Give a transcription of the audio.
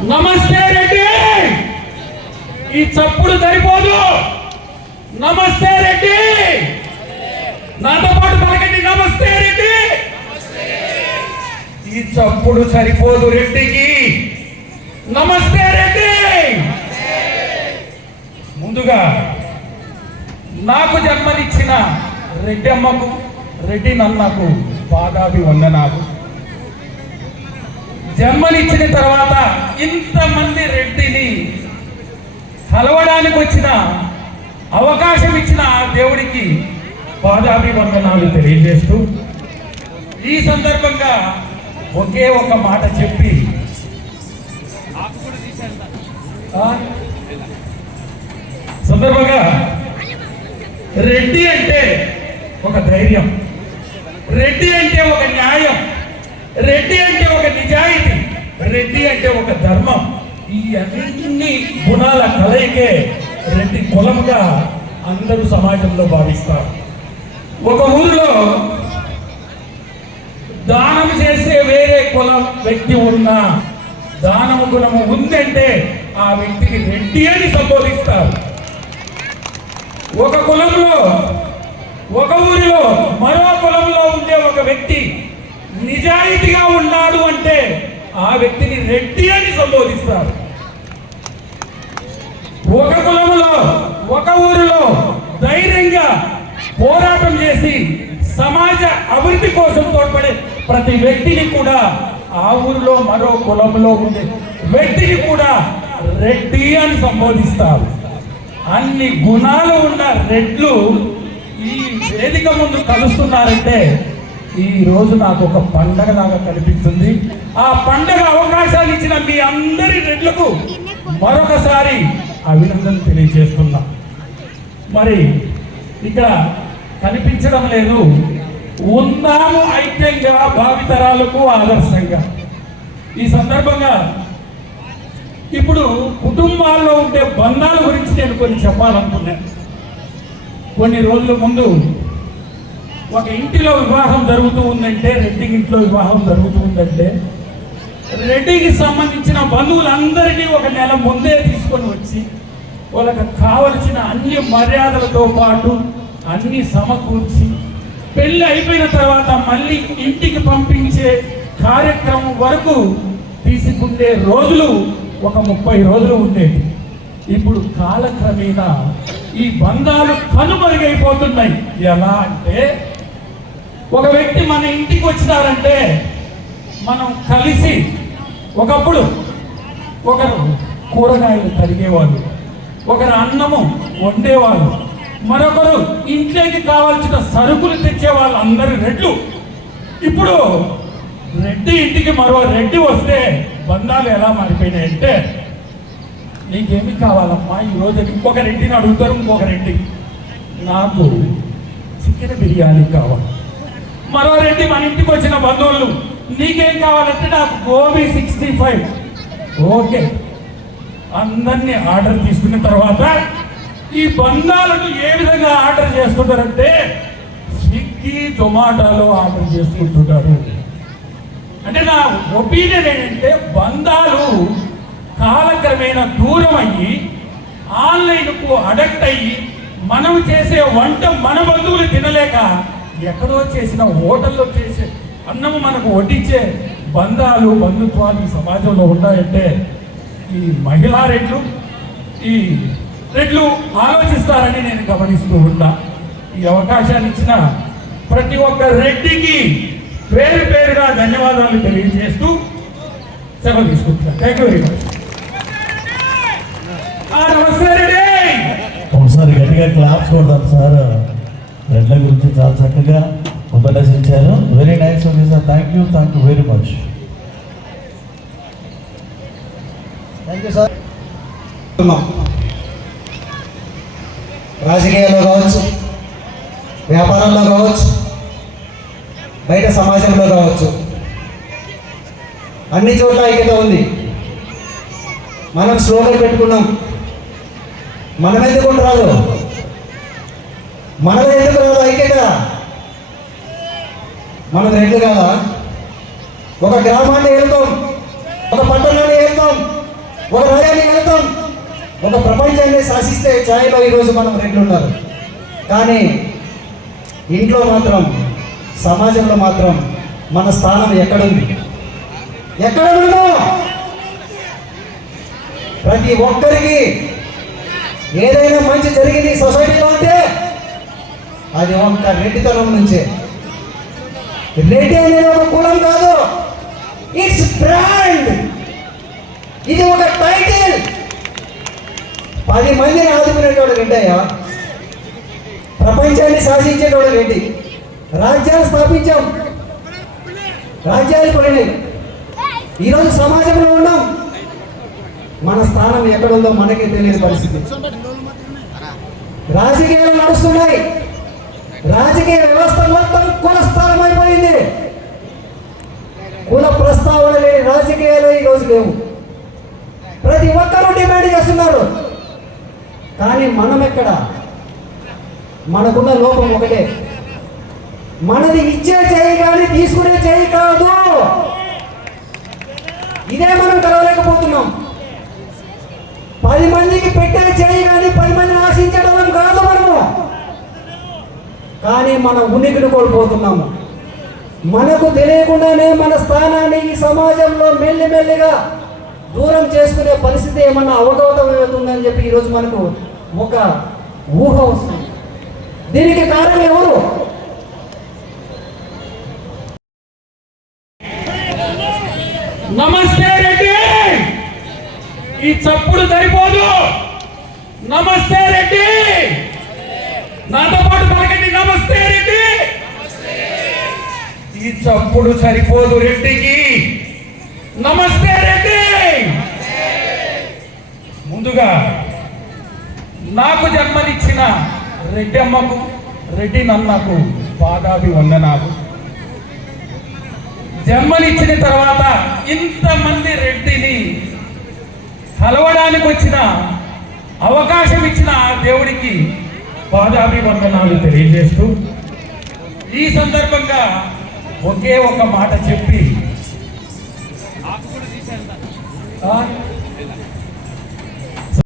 నమస్తే రెడ్డి! ఈ చప్పుడు సరిపోదు! నమస్తే రెడ్డి! నాతో పాటు పలకండి నమస్తే రెడ్డి! ఈ చప్పుడు సరిపోదు రెడ్డికి! నమస్తే రెడ్డి! ముందుగా నాకు జన్మనిచ్చిన రెడ్డి అమ్మకు రెడ్డి నన్నకు పాదాభి వందనాలు జన్మనిచ్చిన తర్వాత ఇంతమంది రెడ్డిని కలవడానికి వచ్చిన అవకాశం ఇచ్చిన ఆ దేవుడికి పాదాభివందనాలు తెలియజేస్తూ ఈ సందర్భంగా ఒకే ఒక మాట చెప్పి సందర్భంగా రెడ్డి అంటే ఒక ధైర్యం రెడ్డి అంటే ఒక న్యాయం రెడ్డి అంటే ఒక నిజాయితీ. రెడ్డి అంటే ఒక ధర్మం. ఈ అన్ని గుణాల కలయికే రెడ్డి కులంగా అందరూ సమాజంలో భావిస్తారు. ఒక ఊరిలో దానం చేసే వేరే కులం వ్యక్తి ఉన్నా దానము గుణము ఉందంటే ఆ వ్యక్తికి రెడ్డి అని సంబోధిస్తారు. ఒక కులంలో ఒక ఊరిలో మరో కులంలో నిజాయితీగా ఉన్నాడు అంటే ఆ వ్యక్తిని రెడ్డి అని సంబోధిస్తారు. ఒక కులంలో ఒక ఊరిలో ధైర్యంగా పోరాటం చేసి సమాజ అభివృద్ధి కోసం తోడ్పడే ప్రతి వ్యక్తిని కూడా ఆ ఊరిలో మరో కులంలో ఉండే వ్యక్తిని కూడా రెడ్డి అని సంబోధిస్తారు. అన్ని గుణాలు ఉన్న రెడ్లు ఈ వేదిక ముందు కలుస్తున్నారంటే ఈ రోజు నాకు ఒక పండగ లాగా కనిపిస్తుంది. ఆ పండగ అవకాశాలు ఇచ్చిన మీ అందరి రెడ్లకు మరొకసారి అభినందన తెలియజేస్తున్నా. మరి ఇక్కడ కనిపించడం లేదు. ఉన్నాము ఐక్యంగా భావితరాలకు ఆదర్శంగా. ఈ సందర్భంగా ఇప్పుడు కుటుంబాల్లో ఉండే బంధాల గురించి నేను కొన్ని చెప్పాలనుకున్నాను కొన్ని రోజుల ముందు ఒక ఇంటిలో వివాహం జరుగుతూ ఉందంటే రెడ్డి ఇంట్లో వివాహం జరుగుతూ ఉందంటే రెడ్డికి సంబంధించిన బంధువులందరినీ ఒక నెల ముందే తీసుకొని వచ్చి వాళ్ళకి కావలసిన అన్ని మర్యాదలతో పాటు అన్ని సమకూర్చి పెళ్ళి అయిపోయిన తర్వాత మళ్ళీ ఇంటికి పంపించే కార్యక్రమం వరకు తీసుకుండే రోజులు ఒక ముప్పై రోజులు ఉండేవి. ఇప్పుడు కాలక్రమేణా ఈ బంధాలు కనుమరుగైపోతున్నాయి. ఎలా అంటే ఒక వ్యక్తి మన ఇంటికి వచ్చినారంటే మనం కలిసి ఒకప్పుడు ఒకరు కూరగాయలు తరిగేవాళ్ళు ఒకరు అన్నము వండేవాళ్ళు మరొకరు ఇంట్లోకి కావాల్సిన సరుకులు తెచ్చే వాళ్ళు అందరి రెడ్లు. ఇప్పుడు రెడ్డి ఇంటికి మరో రెడ్డి వస్తే బంధాలు ఎలా మారిపోయినాయి అంటే నీకేమి కావాలమ్మా? ఈరోజు ఇంకొక రెడ్డిని అడుగుతారు ఇంకొక రెడ్డి. నాకు చికెన్ బిర్యానీ కావాలి. మరో రెడ్డి మన ఇంటికి వచ్చిన బంధువులు నీకేం కావాలంటే నాకు గోబీ సిక్స్టీ ఫైవ్. ఓకే. అందరినీ ఆర్డర్ తీసుకున్న తర్వాత ఈ బంధాలను ఏ విధంగా ఆర్డర్ చేసుకుంటారంటే స్విగ్గీ జొమాటోలో ఆర్డర్ చేసుకుంటుంటారు. అంటే నా ఒపీనియన్ ఏంటంటే బంధాలు కాలక్రమేణా దూరం అయ్యి ఆన్లైన్కు అడక్ట్ అయ్యి మనం చేసే వంట మన బంధువులు తినలేక ఎక్కడో చేసిన హోటల్లో చేసే అన్నము మనకు వడ్డించే బంధాలు బంధుత్వాలు ఈ సమాజంలో ఉన్నాయంటే ఈ మహిళా రెడ్లు ఈ రెడ్లు ఆలోచిస్తారని నేను గమనిస్తూ ఉన్నా. ఈ అవకాశాన్ని ఇచ్చిన ప్రతి ఒక్క రెడ్డికి పేరు పేరుగా ధన్యవాదాలు తెలియజేస్తూ సెలవు తీసుకుంటున్నాను థ్యాంక్ యూ వెరీ మచ్ నమస్తే రెడ్డి. ఒకసారి గట్టిగా క్లాప్స్ కొడతాను సార్. రెడ్ల గురించి చాలా చక్కగా ఉపన్యసించారు very nice okay sir thank you thank you very much thank you sir రాజకీయాల్లో కావచ్చు వ్యాపారంలో కావచ్చు బయట సమాజంలో కావచ్చు అన్ని చోట్ల ఐక్యత ఉంది. మనం స్లోగన్ పెట్టుకున్నాం. మనం ఎందుకు మనది ఎందుకు రాదు ఐక్యత మనది రెండు కాదా? ఒక గ్రామాన్ని వెళ్తాం ఒక పట్టణాన్ని వెళ్తాం ఒక రాజ్యాన్ని వెళ్తాం ఒక ప్రపంచాన్ని శాసిస్తే ఛాయలో ఈరోజు మనం రెండు ఉన్నారు కానీ ఇంట్లో మాత్రం సమాజంలో మాత్రం మన స్థానం ఎక్కడుంది? ఎక్కడ ఉందో ప్రతి ఒక్కరికి ఏదైనా మంచి జరిగింది సొసైటీలో అంటే అది ఒక్క రెడ్డితనం నుంచే. రెడ్డి అనేది ఒక కులం కాదు. ఇట్స్ బ్రాండ్ ఇది ఒక టైటిల్ పది మందిని ఆదుకునేటోడు రెడ్డయ్యా ప్రపంచాన్ని శాసించేటోడు రెడ్డి రాజ్యాలు స్థాపించాం. రాజ్యాలు పోయినాయి ఈరోజు సమాజంలో ఉన్నాం. మన స్థానం ఎక్కడుందో మనకే తెలియని పరిస్థితి. రాజకీయాలు నడుస్తున్నాయి. రాజకీయ వ్యవస్థ మొత్తం కులస్థానం అయిపోయింది కుల ప్రస్తావన లేని రాజకీయాలు ఈరోజు లేవు. ప్రతి ఒక్కరూ డిమాండ్ చేస్తున్నారు. కానీ మనం ఎక్కడ? మనకున్న లోపం ఒకటే. మనది ఇచ్చే చేయి కానీ తీసుకునే చేయి కాదు. ఇదే మనం కలవలేకపోతున్నాం. పది మందికి పెట్టే చేయి కానీ పది మందిని ఆశించడం కాదు మనము. కానీ మన ఉనికిని కోల్పోతున్నాము. మనకు తెలియకుండానే మన స్థానాన్ని ఈ సమాజంలో మెల్లిమెల్లిగా దూరం చేసుకునే పరిస్థితి ఏమన్నా అవగతం అవుతుందని చెప్పి ఈరోజు మనకు ఒక ఊహ వస్తుంది. దీనికి కారణం ఎవరు నమస్తే రెడ్డి ఈ చప్పుడు సరిపోదు నమస్తే రెడ్డి నాతో పాటు పలకండి నమస్తే రెడ్డి ఈ చప్పుడు సరిపోదు రెడ్డికి. నమస్తే రెడ్డి! ముందుగా నాకు జన్మనిచ్చిన రెడ్డమ్మకు రెడ్డి నన్నకు పాదాభి వందనాలు జన్మనిచ్చిన తర్వాత ఇంతమంది రెడ్డిని కలవడానికి వచ్చిన అవకాశం ఇచ్చిన ఆ దేవుడికి పాదాభివందనాలు తెలియజేస్తూ ఈ సందర్భంగా ఒకే ఒక మాట చెప్పి?